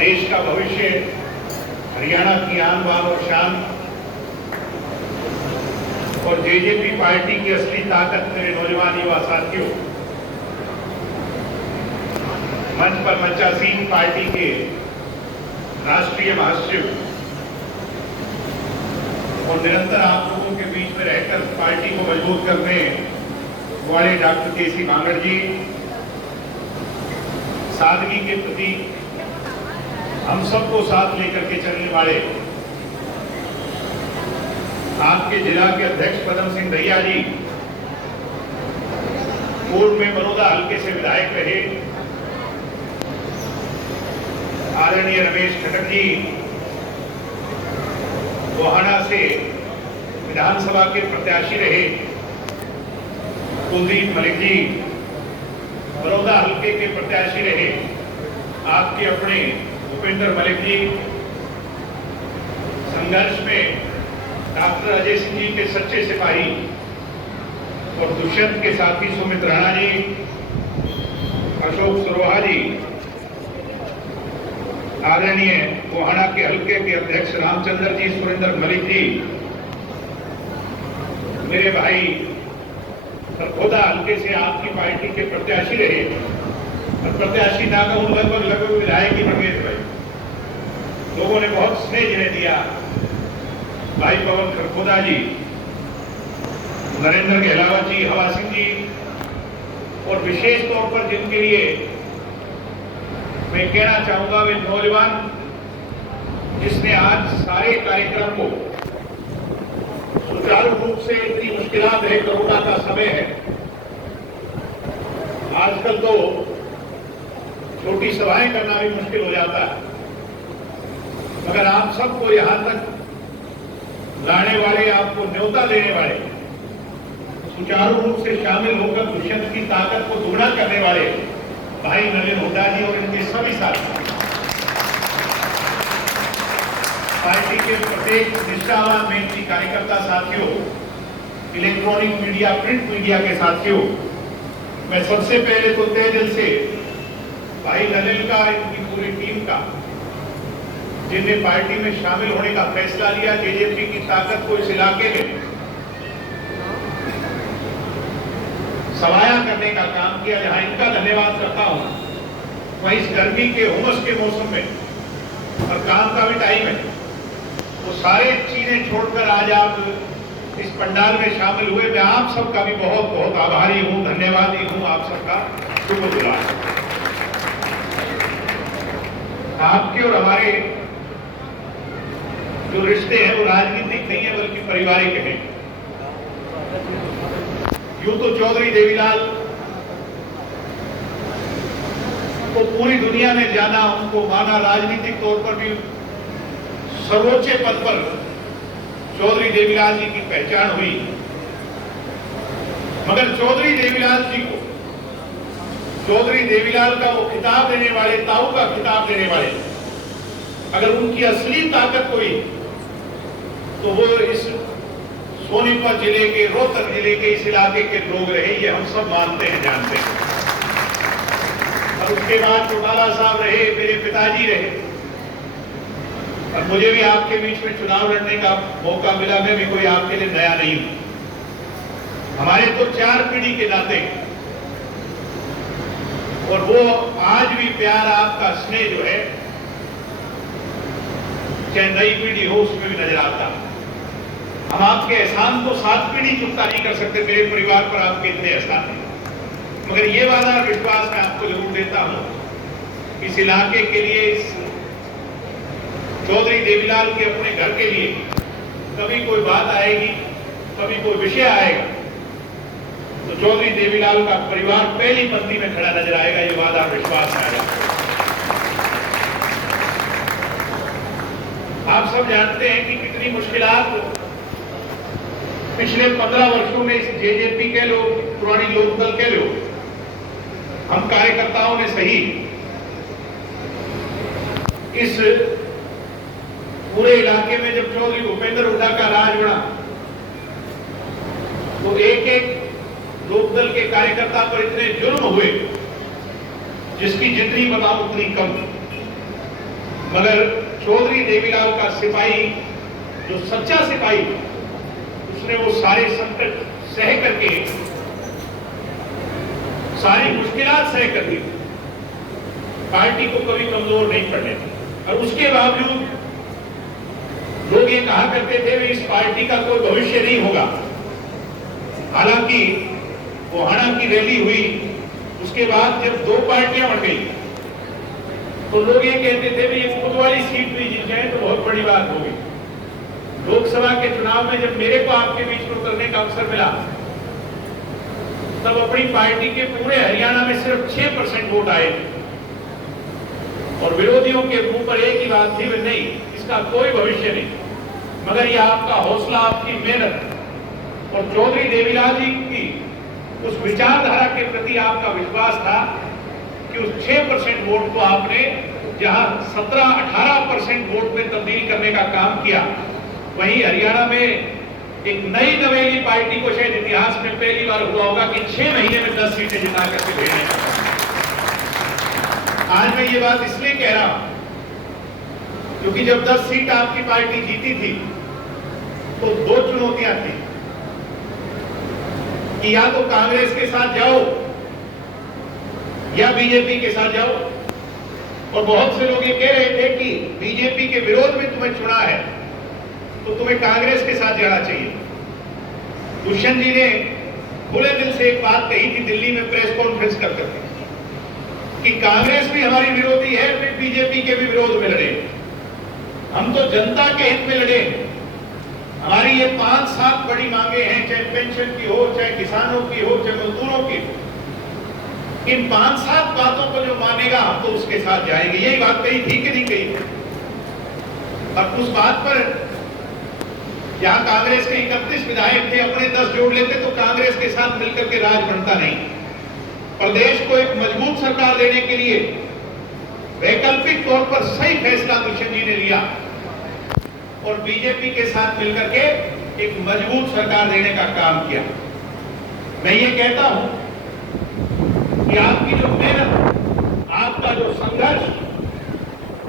देश का भविष्य, हरियाणा की आन बान और शान और जेजेपी पार्टी की असली ताकत मेरे नौजवान युवा साथियों, मंच पर मंचासीन पार्टी के राष्ट्रीय महासचिव और निरंतर आप लोगों के बीच में रहकर पार्टी को मजबूत करने वाले डॉक्टर केसी भांगड़ जी, सादगी के प्रति हम सबको साथ लेकर के चलने वाले आपके जिला के अध्यक्ष पदम सिंह दैया जी, पूर्व में बड़ौदा हल्के से विधायक रहे आदरणीय रमेश खट्टर जी, गोहाना से विधानसभा के प्रत्याशी रहे कुलदीप मलिक जी, बड़ौदा हल्के के प्रत्याशी रहे आपके अपने भूपेंद्र मलिक जी, संघर्ष में डॉक्टर अजय सिंह जी के सच्चे सिपाही और दुष्यंत के साथी सुमित राणा जी, अशोक सरोहा जी, आदरणीय गोहाना के हल्के के अध्यक्ष रामचंद्र जी, सुरेंद्र मलिक जी, मेरे भाई सरखोदा हल्के से आपकी पार्टी के प्रत्याशी रहे और प्रत्याशी ना कहूं लगभग विधायक ही बन गए भाई, लोगों ने बहुत स्नेह जिन्हें दिया, भाई पवन खरखोदा जी, नरेंद्र गहलावत जी, हवा सिंह जी, और विशेष तौर पर जिनके लिए मैं कहना चाहूंगा वे नौजवान जिसने आज सारे कार्यक्रम को सुचारू रूप से, इतनी मुश्किलात है, कोरोना का समय है, आजकल तो छोटी सभाएं करना भी मुश्किल हो जाता है, मगर आप सबको यहां तक लाने वाले, आपको न्योता देने वाले, सुचारू रूप से शामिल होकर दुष्यंत की ताकत को दुगना करने वाले भाई नलिन हुड्डा जी और इनके सभी साथी, पार्टी के प्रत्येक निष्ठावान मेहनती कार्यकर्ता साथियों, इलेक्ट्रॉनिक मीडिया, प्रिंट मीडिया के साथियों, मैं सबसे पहले तो तहे दिल से भाई नलिन का, इनकी पूरी टीम का, जिन्हें पार्टी में शामिल होने का फैसला लिया, जेजेपी की ताकत को इस इलाके में सवाया करने का काम किया, जहां इनका धन्यवाद करता हूं वहीं इस गर्मी के उमस के मौसम में और काम का भी टाइम है, वो सारे चीजें छोड़कर आज आप इस पंडाल में शामिल हुए, मैं आप सबका भी बहुत बहुत आभारी हूं, धन्यवादी हूं, आप सबका शुक्रगुजार। आपके और हमारे जो रिश्ते हैं वो राजनीतिक नहीं है बल्कि पारिवारिक हैं। यूं तो चौधरी देवीलाल को पूरी दुनिया में जाना, उनको माना, राजनीतिक तौर पर भी सर्वोच्च पद पर चौधरी देवीलाल जी की पहचान हुई, मगर चौधरी देवीलाल जी को, चौधरी देवीलाल का वो खिताब देने वाले, ताऊ का खिताब देने वाले, अगर उनकी असली ताकत कोई तो वो इस सोनीपत जिले के, रोहतक जिले के इस इलाके के लोग रहे, ये हम सब मानते हैं, जानते हैं। और उसके बाद चौटाला साहब रहे, मेरे पिताजी रहे, और मुझे भी आपके बीच में चुनाव लड़ने का मौका मिला, मैं भी कोई आपके लिए नया नहीं हूं, हमारे तो 4 पीढ़ी के नाते, और वो आज भी प्यार, आपका स्नेह जो है, चाहे नई पीढ़ी हो उसमें भी नजर आता है। हम आपके एहसान तो 7 पीढ़ी चुकता नहीं कर सकते, मेरे परिवार पर आपके इतने एहसान हैं, मगर ये वादा और विश्वास मैं आपको जरूर देता हूं, इस इलाके के लिए, इस चौधरी देवीलाल के अपने घर के लिए कभी कोई बात आएगी, कभी कोई विषय आएगा तो चौधरी देवीलाल का परिवार पहली पंक्ति में खड़ा नजर आएगा, ये वादा विश्वास आएगा। आप सब जानते हैं कि कितनी मुश्किलात पिछले 15 वर्षों में इस जेजेपी के लोग, पुरानी लोकदल के लोग, हम कार्यकर्ताओं ने सही इस पूरे इलाके में जब चौधरी भूपेंद्र हुड्डा का राज बढ़ा तो एक एक लोकदल के कार्यकर्ता पर इतने जुल्म हुए जिसकी जितनी बताओ उतनी कम। मगर चौधरी देवीलाल का सिपाही, जो सच्चा सिपाही, उसने वो सारे संकट सह करके, सारी मुश्किलात सह करके पार्टी को कभी कमजोर नहीं पड़ने दी। और उसके बावजूद लोग ये कहा करते थे कि इस पार्टी का कोई भविष्य नहीं होगा। हालांकि गोहाना की रैली हुई, उसके बाद जब दो पार्टियां बन गई तो लोग ये कहते थे कि ये खुद वाली सीट भी जीत जाए तो बहुत बड़ी बात होगी। लोकसभा के चुनाव में जब मेरे को आपके बीच में उतरने का अवसर मिला, तब अपनी पार्टी के पूरे हरियाणा में सिर्फ 6% वोट आए थे और विरोधियों के मुंह पर एक ही बात थी, नहीं इसका कोई भविष्य नहीं। मगर ये आपका हौसला, आपकी मेहनत और चौधरी देवीलाल जी की उस विचारधारा के प्रति आपका विश्वास था कि उस 6% वोट को आपने जहां 17-18% वोट में तब्दील करने का काम किया, वहीं हरियाणा में एक नई नवेली पार्टी को शायद इतिहास में पहली बार हुआ होगा कि 6 महीने में 10 सीटें जिता करके भेजने। आज मैं ये बात इसलिए कह रहा हूं क्योंकि जब 10 सीट आपकी पार्टी जीती थी तो दो चुनौतियां थी कि या तो कांग्रेस के साथ जाओ या बीजेपी के साथ जाओ। और बहुत से लोग ये कह रहे थे कि बीजेपी के विरोध में तुम्हें चुना है तो तुम्हें कांग्रेस के साथ जाना चाहिए। दुष्यंत जी ने खुले दिल से एक बात कही थी दिल्ली में प्रेस कॉन्फ्रेंस कर करके कि कांग्रेस भी हमारी विरोधी है, फिर बीजेपी के भी विरोध में लड़े, हम तो जनता के हित में लड़े। हमारी ये 5-7 बड़ी मांगे हैं, चाहे पेंशन की हो, चाहे किसानों की हो, चाहे मजदूरों की हो। इन 5-7 बातों को जो मानेगा हम तो उसके साथ जाएंगे। यही बात कही थी कि नहीं कही? और उस बात पर जहां कांग्रेस के 31 विधायक थे, अपने 10 जोड़ लेते तो कांग्रेस के साथ मिलकर के राज बनता नहीं। प्रदेश को एक मजबूत सरकार देने के लिए वैकल्पिक तौर पर सही फैसला दुष्यंत जी ने लिया और बीजेपी के साथ मिलकर के एक मजबूत सरकार देने का काम किया। मैं ये कहता हूं कि आपकी जो मेहनत, आपका जो संघर्ष,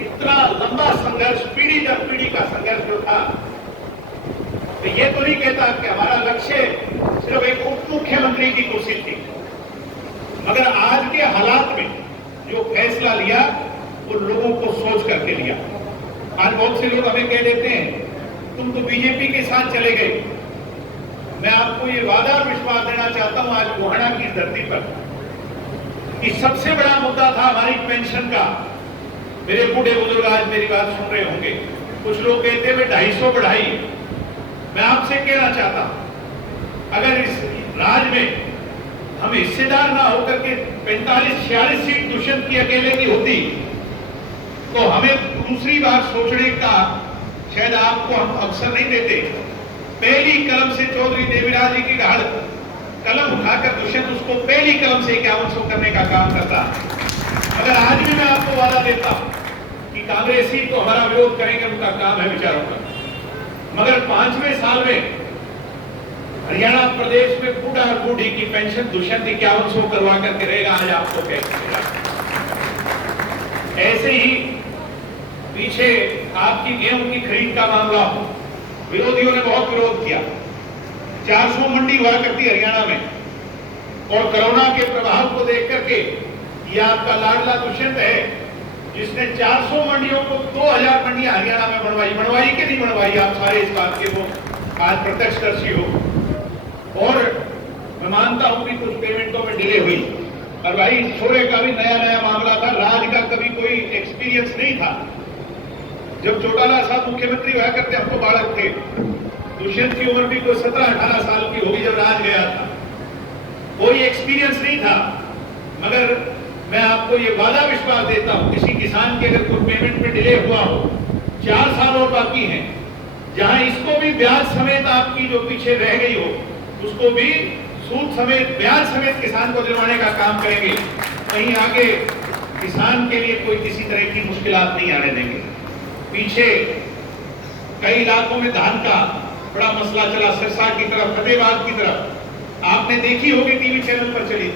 इतना लंबा संघर्ष, पीढ़ी दर पीढ़ी का संघर्ष जो था, तो ये तो नहीं कहता कि हमारा लक्ष्य सिर्फ एक उप मुख्यमंत्री की कुर्सी थी, मगर आज के हालात में जो फैसला लिया वो लोगों को सोच करके लिया। आज बहुत से लोग हमें कह देते हैं तुम तो बीजेपी के साथ चले गए। मैं आपको ये वादा और विश्वास देना चाहता हूं आज गोहाना की धरती पर कि सबसे बड़ा मुद्दा था हमारी पेंशन का। मेरे बूढ़े बुजुर्ग आज मेरी बात सुन रहे होंगे, कुछ लोग कहते हैं 250 बढ़ाई। मैं आपसे कहना चाहता हूं अगर इस राज्य में हम हिस्सेदार ना होकर के 45-46 सीट दुष्यंत की अकेले की होती तो हमें दूसरी बार सोचने का शायद आपको हम अवसर नहीं देते। पहली कलम से चौधरी देवीलाल जी की गाढ़ कलम उठाकर दुष्यंत उसको पहली कलम से 5100 करने का काम करता। अगर आज भी मैं आपको वादा देता हूं कि कांग्रेसी तो हमारा विरोध करेंगे, उनका काम है विचारों का, मगर 5वें साल में हरियाणा प्रदेश में बूढ़ा और बूढ़ी की पेंशन दुष्यंत 5100 करवा करके रहेगा। आज आपको कहना ऐसे ही पीछे आपकी गेहूं की खरीद का मामला हो, विरोधियों ने बहुत विरोध किया। 400 मंडी हुआ करती हरियाणा में और कोरोना के प्रभाव को देख करके ये आपका लाडला दुष्यंत है जिसने 400 मंडियों को 2000 मंडियां हरियाणा में बनवाई कि नहीं बनवाई? आप सारे इस बात के वो आज प्रत्यक्षदर्शी हो। और मैं मानता हूं कि कुछ पेमेंटों में डिले हुई और भाई छोरे का भी नया मामला था, राज का कभी कोई एक्सपीरियंस नहीं था। जब चौटाला साहब मुख्यमंत्री हुआ करते हम तो बालक थे, दुष्यंत की उम्र भी कोई 17-18 साल की होगी जब राज गया था, कोई एक्सपीरियंस नहीं था। मगर मैं आपको ये वादा विश्वास देता हूं किसी किसान के अगर कोई पेमेंट में डिले हुआ हो, 4 साल और बाकी हैं, जहां इसको भी ब्याज समेत आपकी जो पीछे रह गई हो उसको भी सूद समेत ब्याज समेत किसान को दिलवाने का काम करेंगे। कहीं आगे किसान के लिए कोई किसी तरह की मुश्किलात नहीं आने देंगे। पीछे कई इलाकों में धान का बड़ा मसला चला, सिरसा की तरफ, फतेहाबाद की तरफ, आपने देखी होगी टीवी चैनल पर चली।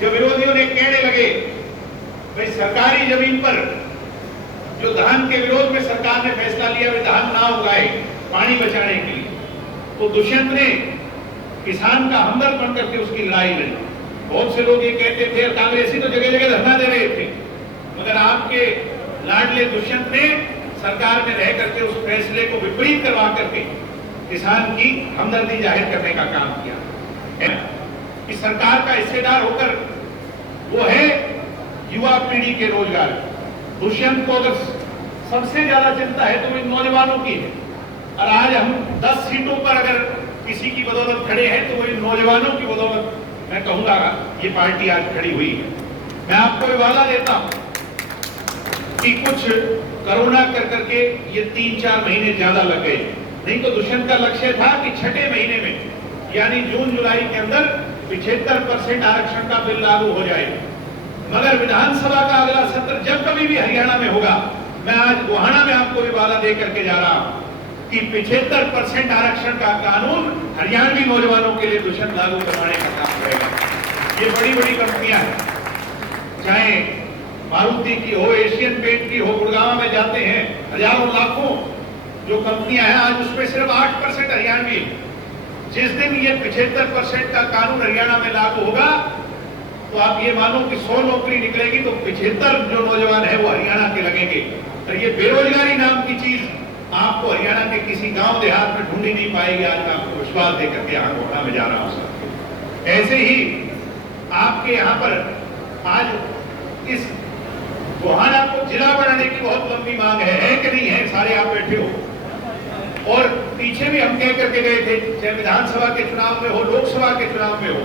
जब विरोधियों ने कहने लगे भाई सरकारी जमीन पर जो धान के विरोध में सरकार ने फैसला लिया वे धान ना उगाए पानी बचाने के लिए, तो दुष्यंत ने किसान का हमदर्द बनकर के उसकी लड़ाई लड़ी। बहुत से लोग ये कहते थे, कांग्रेसी तो जगह जगह धरना दे रहे थे, मगर आपके लाडले दुष्यंत ने सरकार में रह करके उस फैसले को विपरीत करवा करके किसान की हमदर्दी जाहिर करने का काम किया। इस सरकार का हिस्सेदार होकर वो है युवा पीढ़ी के रोजगार। दुष्यंत को अगर सबसे ज्यादा चिंता है तो इन नौजवानों की है, और आज हम 10 सीटों पर अगर किसी की बदौलत खड़े हैं तो वो इन नौजवानों की बदौलत मैं कहूंगा ये पार्टी आज खड़ी हुई है। मैं आपको ये वादा देता हूं कि कुछ कोरोना कर करके ये 3-4 महीने ज्यादा लग गए, नहीं तो दुष्यंत का लक्ष्य था कि छठे महीने में यानी जून जुलाई के अंदर 75% आरक्षण का बिल लागू हो जाए। मगर विधानसभा का अगला सत्र जब कभी भी हरियाणा में होगा, मैं आज गोहाना में आपको भी वादा दे करके जा रहा हूं कि 75% आरक्षण का कानून हरियाणवी नौजवानों के लिए दुष्यंत लागू करवाने का काम करेगा। ये बड़ी बड़ी कंपनियां हैं, चाहे मारुति की हो, एशियन पेंट की हो, गुड़गांव में जाते हैं हजारों लाखों जो कंपनियां हैं, आज उसमें सिर्फ 8% हरियाणवी। जिस दिन ये 75% का कानून हरियाणा में लागू होगा तो आप ये मानो कि 100 नौकरी निकलेगी तो 75 जो नौजवान है वो हरियाणा के लगेंगे। और ये बेरोजगारी नाम की चीज आपको हरियाणा के किसी गांव देहात में ढूंढी नहीं पाएगी। आज मैं आपको विश्वास देकर के यहाँ गोहाना में जा रहा हूँ। ऐसे ही आपके यहाँ पर आज इस गोहाना को जिला बनाने की बहुत लंबी मांग है कि नहीं है? सारे आप बैठे हो, और पीछे भी हम कह करके गए थे, चाहे विधानसभा के चुनाव में हो, लोकसभा के चुनाव में हो,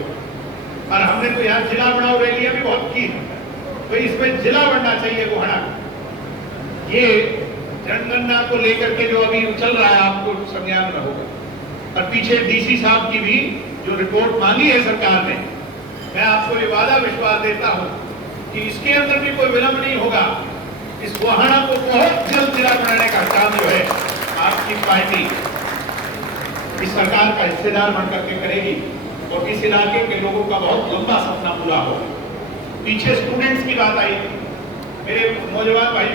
और हमने तो यहाँ जिला बनाओ रैलियां भी बहुत की, तो इसमें जिला बनना चाहिए गोहाना। ये जनगणना को लेकर के जो अभी चल रहा है आपको संज्ञान में होगा, और पीछे डीसी साहब की भी जो रिपोर्ट मांगी है सरकार ने, मैं आपको ये वादा विश्वास देता हूं कि इसके अंदर भी कोई विलंब नहीं होगा। इस गोहाना को बहुत जल्द जिला बनाने का काम जो है आपकी पार्टी इस सरकार का हिस्सेदार बनकर के करेगी, और इस इलाके के लोगों का बहुत लंबा सपना पूरा होगा। पीछे स्टूडेंट्स की बात आई, मेरे नौजवान भाई